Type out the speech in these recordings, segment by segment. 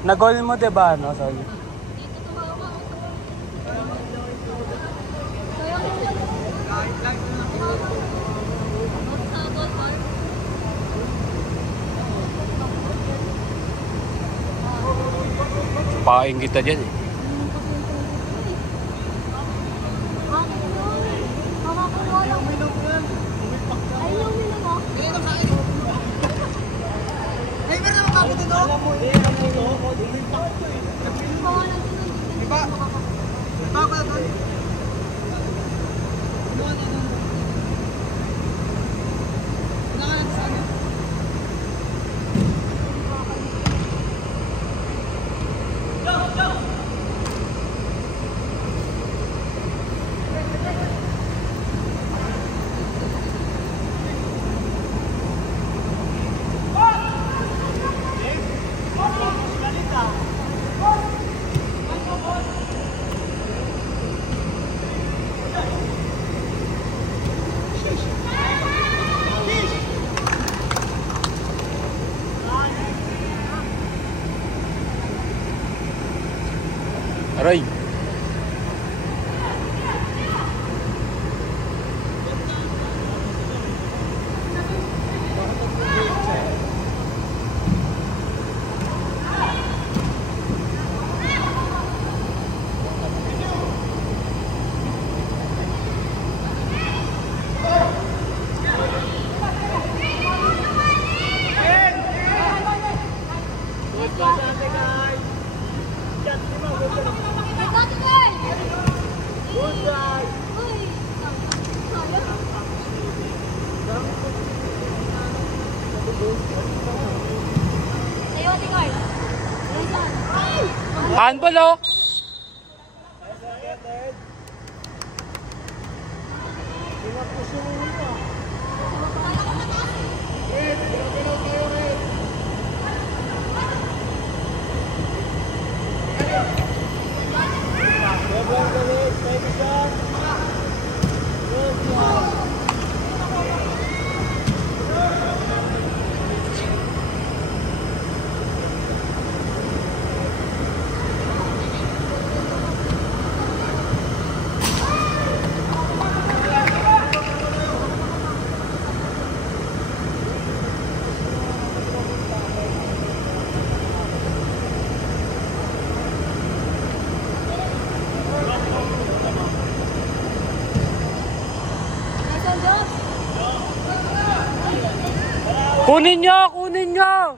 Na-goal mo diba, no? Sol? Paing kita dyan eh. Aray. Handball oh. Kunin nyo! Kunin nyo!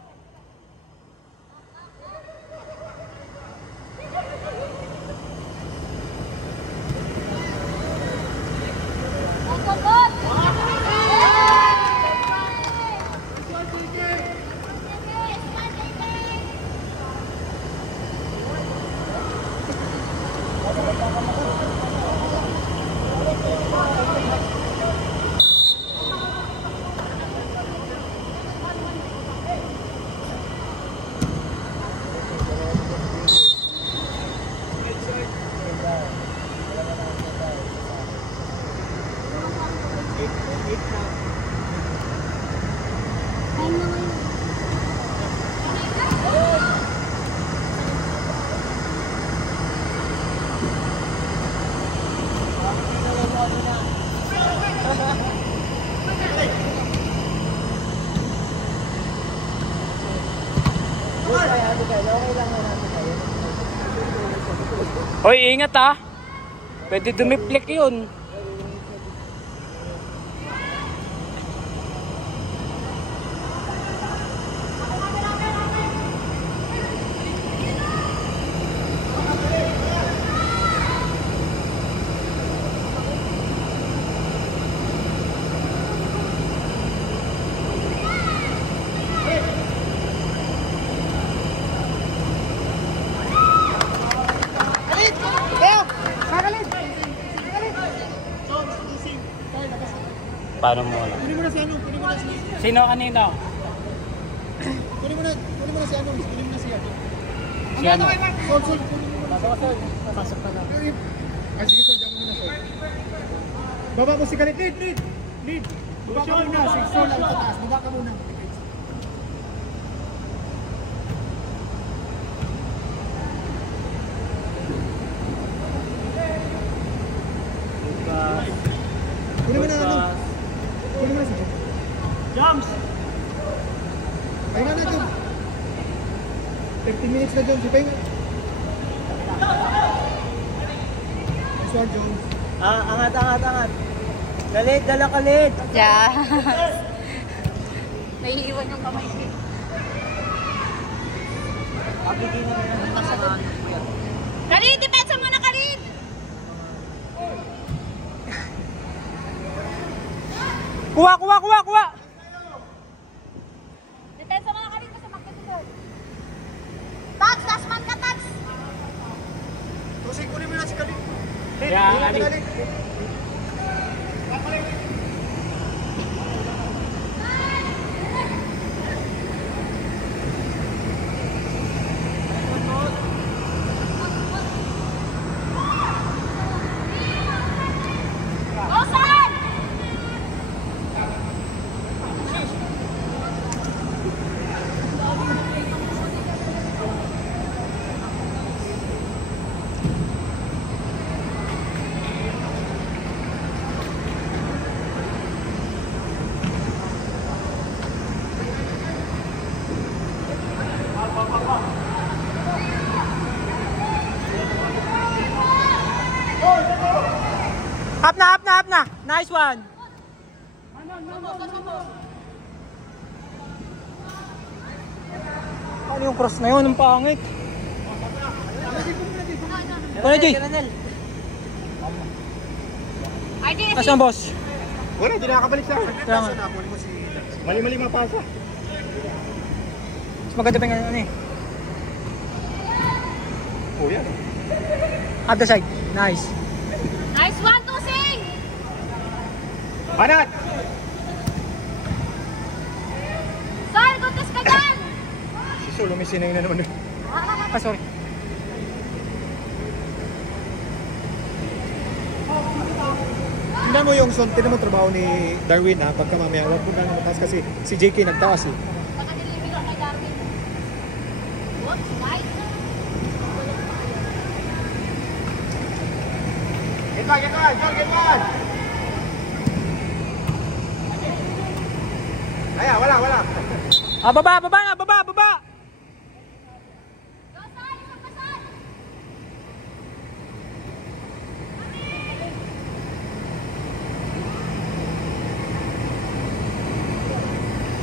Hoy, ingat ah. Pwede dumiplik yun. Paano mo wala? Kunin mo na si ano? Kunin mo na si... Sino kanina? Kunin mo na si ano? Kunin mo na si ano? Si ano? Sol, kunin mo na. Pasok pa na. Ay, sige Sol, diyan mo muna Sol. Baba mo si Kalit. Lead. Baba ka muna. Si Sol ang tataas. Baba ka muna. Joms! Pahinga na, Jom. 15 minutes na, Jom. Pahinga. Nice one, Jom. Angat. Galit, dala kalit. Yeah. Naiiwan yung kamay ko. Kalid, depensa mo na, Kalid! Kuha! Depensa mo na, Kalid, kasi magkatulog. Tax, last man ka, Tax! Tusing, kunin mo na si Khalid. Yeah, Ali. Osan! Up na. Nice one. Ano yung cross na yun? Ang pangit. Ano, Jay? Asan, boss? Wala, hindi nakakabalik sa akin. Tama. Mali mapasa. Mas maganda pa yung ano eh. Oh, yan. Other side. Nice. Nice one, Tusing! Banat! Sir, guntis ka dyan! Si Sol, umisinay na naman. Ah, sorry. Tingnan mo yung son, tingnan mo trabaho ni Darwin ha, pagka mamaya, huwag mo na mataas kasi si JK nagtaas eh. Baka nilibig ako kay Darwin. Whoops, nice! Get one, John, get one! Kaya, wala. Ah, baba na, baba! Go, Sir! Isang pasal!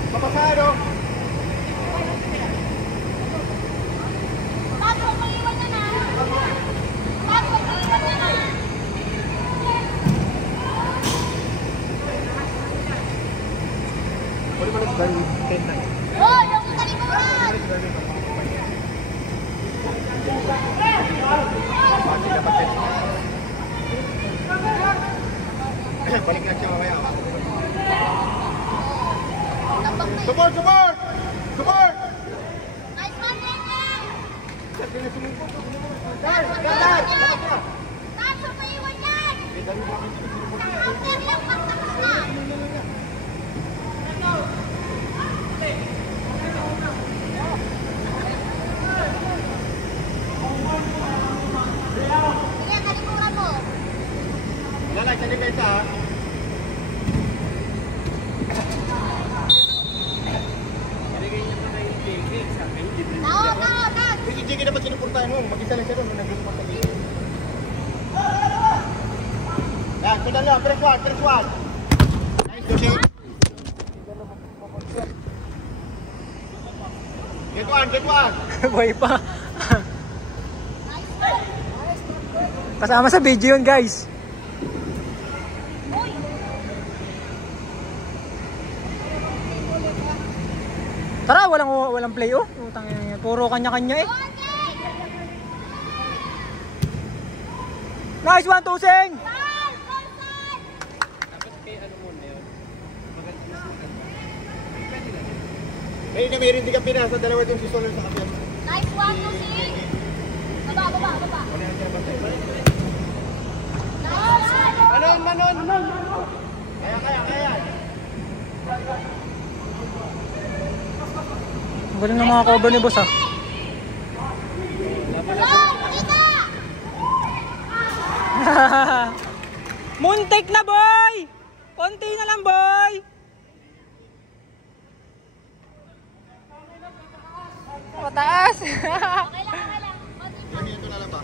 Papasado! Tags, huwag mo iwan na na! Tags, huwag mo iwan na na! Wala mo na si Darwin, 10-9. Oh, yung kalimutan! Bakit dapat 10? Balik lang siya mamaya. Tambak na eh. Support! Nice one, Daniel! Dar! Tags, huwag mo iwan yan! Counter lang, pagtapos na! Sige, kalimutan mo! Wala, siya depensa ha. Tao, Tags! Si JK dapat sinupuntahan mo, mag-isa lang siya doon, nag-gusto pa kami. Yan, sundan lang, press one. Nice, Josie. Get one. Buhay pa. Kasama sa video yun, guys. Uy! Tara, walang play oh. Utang ina, puro kanya-kanya eh. Nice one, Tusing! May rin di ka pinasa, dalawa din si Solon sa kapyan. Nice one, Tusing! Baba! Manon! Kaya. Ang galing ng mga cover ni boss ah. Muntik na, boy! Konti na lang, boy! Okay lang, okay lang. Ito na lang ba?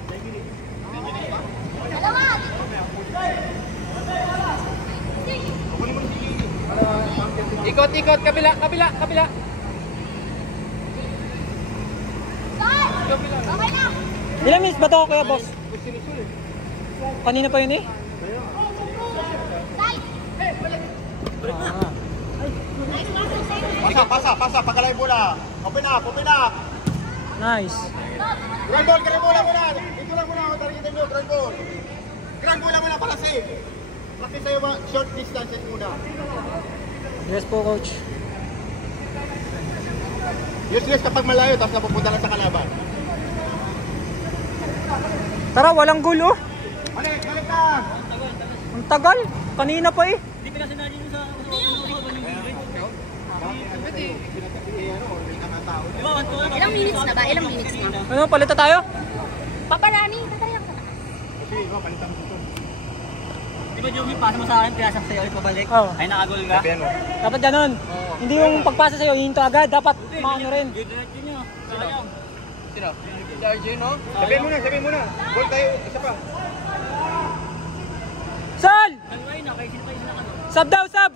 Dalawa. Ikot, ikot. Kabila, kabila, kabila. Saan? Okay lang. Ilang minutes ba to kaya boss? Kanina pa yun eh. Side. Ah. Pasa. Pagkalay bola. Open up. Nice. Grand ball muna. Ito lang muna. Targetin nyo, grand ball. Grand ball muna para safe. Practice tayo ba? Short distances muna. Yes po, coach. Useless kapag malayo, tapos napupunta lang sa kalaban. Tara, walang gulo. Balik ka! Ang tagal. Kanina pa eh. Ilang minutes na ba? Ilang minutes na? Ano, palita tayo? Paparami. Tatayang ka na. Di ba Jumi, pasa mo sa akin, pinasak sa'yo, ulit pabalik? Oo. Ay, nakagol ka? Dapat ganun. Hindi yung pagpasa sa'yo, hinto agad. Dapat maano rin. Diretso nyo. Sayang. Sino? Si RJ, no? Sabihin muna. Ball tayo, isa pa. Sal! Dalawa yun, okay, sino pa yung nakagol? Sub daw, sub!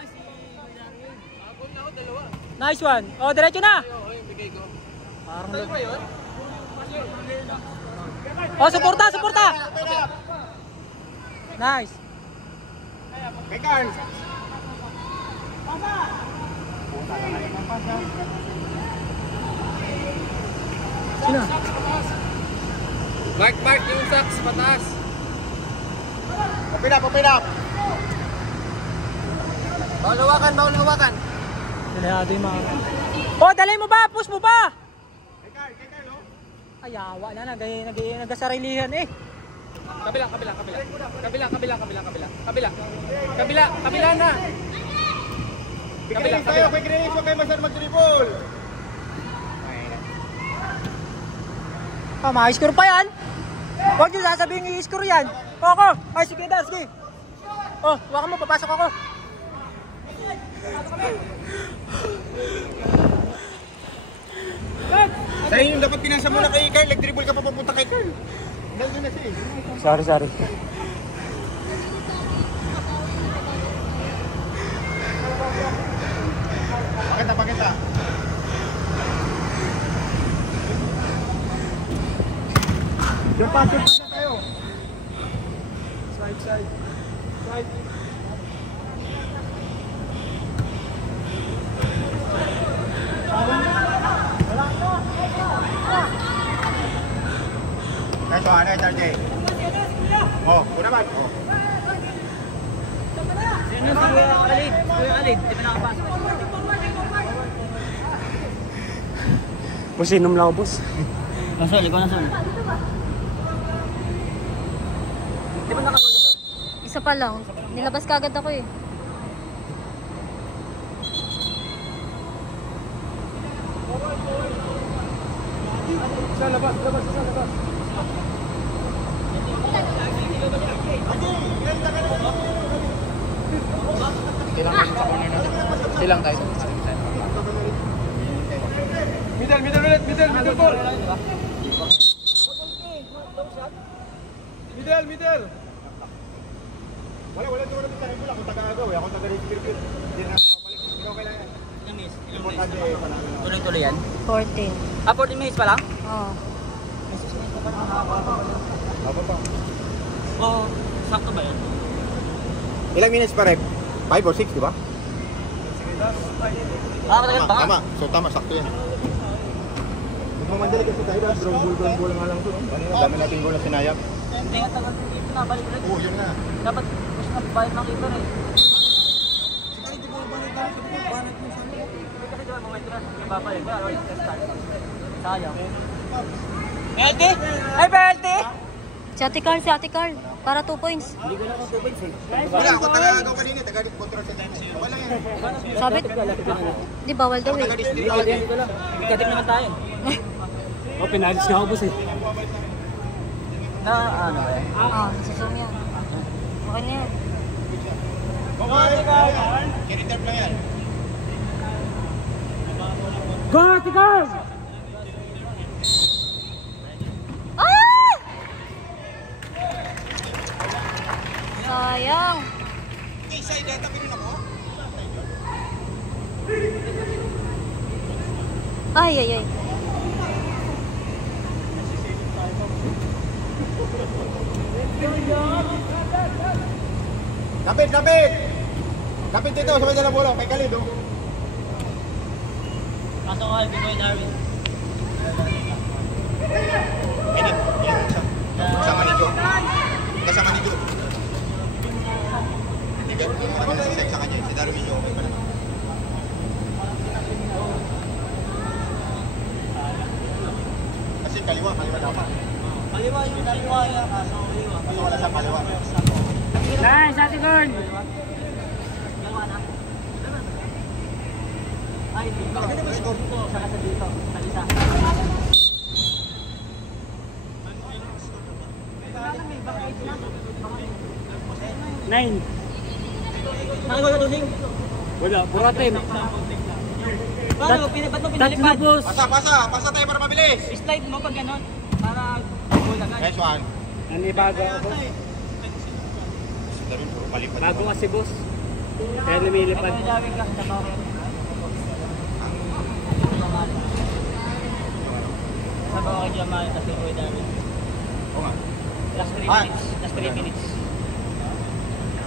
Ay, si Daryl. Agol na ako, dalawa. Nice one. O, diretso na. Okay, bigay ko. Parang Saan ba yun? O, suporta! Nice. Kay Carl. Sino? Mark yung socks, patas. Open up. Bawal hawakan. Dalayado yung mga... O, dalay mo ba? Push mo ba? Kay Carl, oh. Ay, awa na. Nagasarilihan eh. Kabila na. Quick release tayo, quick release. Huwag kayo masyadong mag-dribble. Maka-score pa yan. Huwag nyo sasabihin yung i-score yan. Ako. Ay, sige. Oh, huwag mo, papasok ako. Sa inyo dapat pinasa muna kay Carl. Nag-dribble ka pa papunta kay Carl. Dahil na siya eh. Sorry. Pakita. Jump pass tayo. Side. Nice one, RJ. Oh, una ba? Oh. Sino si Kuya Alid? Di ba nakapasok? Boss, inom lang ako, boss. Nasol, ikaw nasol. Di ba nakagol ka? Isa pa lang. Nilabas kagad ako eh. Sa labas. Silang tayo. Middle ball. Middle. Wala dito sa ribol. Ako taga-agaw eh. Ako taga-ribol. Hindi na ako mapalik. Pero okay lang yan. Ilang minutes? Importante eh. Tuloy-tuloy yan? 14. 14 minutes pa lang? Oo. Haba pa. Oo, sakto ba yan? Ilang minutes pa rep? 5 or 6, di ba? Matagal ba? Tama. So tama, sakto yan. Magmamadali kasi tayo dahil drone ball nga lang ito. Kanina, dami natin goal na sinayap. Hindi nga tagal dito na, balik ulit. Oo, yun na. Dapat mas nabayad ng keeper eh. Kasi di ba mga ito na, yung babalik ba? Or yung test time. Sayang. Penalty? Ay, penalty! Si Ate Carl. Para 2 points. Hindi ko na kung 2 points eh. Wala, ako taga-agaw kanina. Taga-control sa time. Wala yan. Sabit? Di bawal daw eh. Hindi ko lang. Ikatip naman tayo. Oh, pinalis nga ako, boss eh. Na ano eh? Oo, nasa-zoom yan. Okay na yan. Kinitab lang yan. Go, Tigers! Ay, ay, ay. Lapit, lapit! Lapit dito, sabay dala bola, kay Khalid, oh. Pasok ko kay Bikoy Darwin. Init, init siya. Kasama ni Joe. Kasama ni Joe. Hindi ka naman nasa sa kanya, si Darwin yung okay pa naman. Kasi kaliwa dapat. Kaliwa yung kaliwa yan. Kaso kaliwa. Kaso wala sa kaliwa. Nice, Ate Gord. Kaliwa na. Ay, dito. Saka sa dito. Salisa. Nine. Nakagawa ka tuning? Wala, pura time. Ba't mo Tatlo, pinalipad? boss. Pasa tayo para mabilis. Slide mo pag gano'n. Para goal agad. Nice one. Nanibago ako. Si Darwin, puro palipad. Bago kasi, boss. Kaya lumilipad. Ay, dami ka. Sabaw ko. Sabaw kay Jamal kasi Bikoy Darwin. Oo nga. Last 3 Ah. minutes. Last 3 minutes.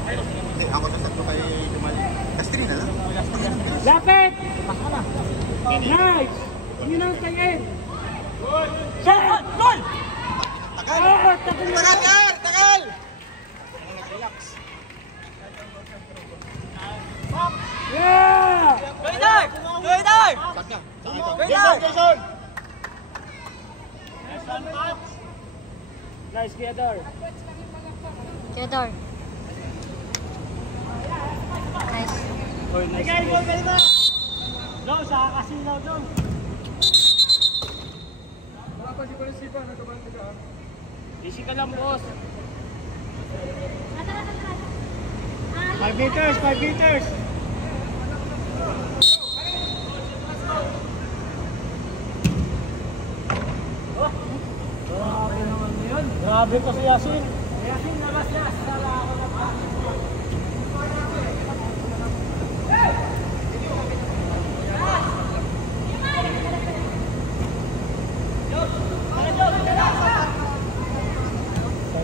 Hindi, ako sasakto kay Jumal. Castri na lang. Last 3 minutes. Lapit! Baka na. Nice! Yun ang tayin. Goal! Goal! Tagal! Oh, tagal na. Tagal, Gar! Tagal! Relax. Yeah! Goider! Goider! Sak niya. Sak ito. Jason, Jason! Nice, Kiador. Theodore. Nice. Oh, nice. No, sa kasinaw doon. Easy ka lang, boss. 5 meters, 5 meters. Grabe naman yun. Grabe ko si Yasin. Yasin, labas niya. Sala ako na pa.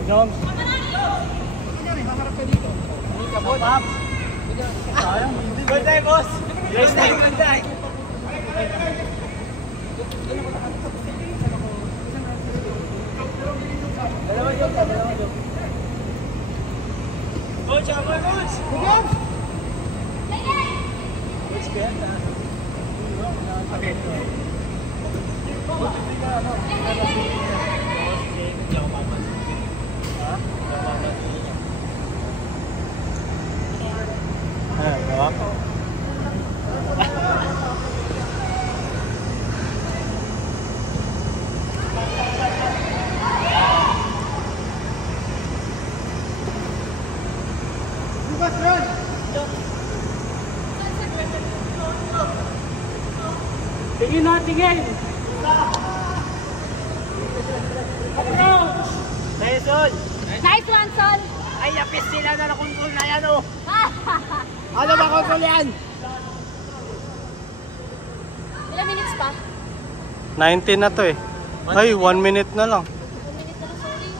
Joms. Good day, boss. Yes, good day. Dalawa joke. Coach, ako coach. Coach. Coach kaya. Okay. Tingin na, tingin! Approach! Nice one! Nice one, Sol! Ay, yapis sila na nakontrol na yan, oh! Ano ba kontrol yan? Ilang minutes pa? 19 na to eh. Ay, 1 minute na lang. 1 minute na lang, sorry.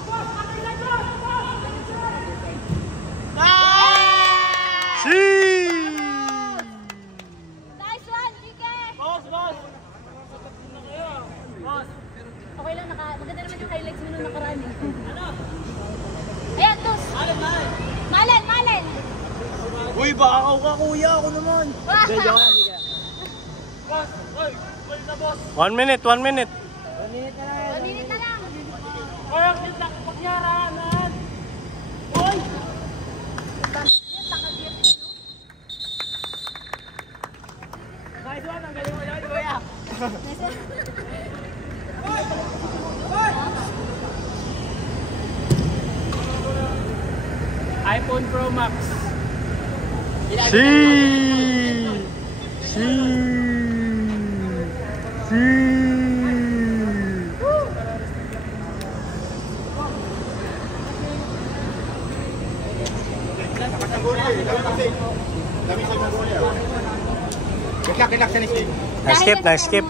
Nice one, Chicken! Boss! Okay lang, maganda naman yung highlights mo nung nakaraan eh. Ayan, Tus! Malen! Uy, baka ka kuya, ako naman. Sige, joke lang, sige. Boss, oy, boy na boss. 1 minute. 1 minute. 1 minute na lang. Oy, ang kita, pagyaranan. Oy! Yan, takag-dirty, no? Nice one, ang galing mo naman, kuya. Nice one. iPhone Pro Max. Relax, relax, relax. Nice skip.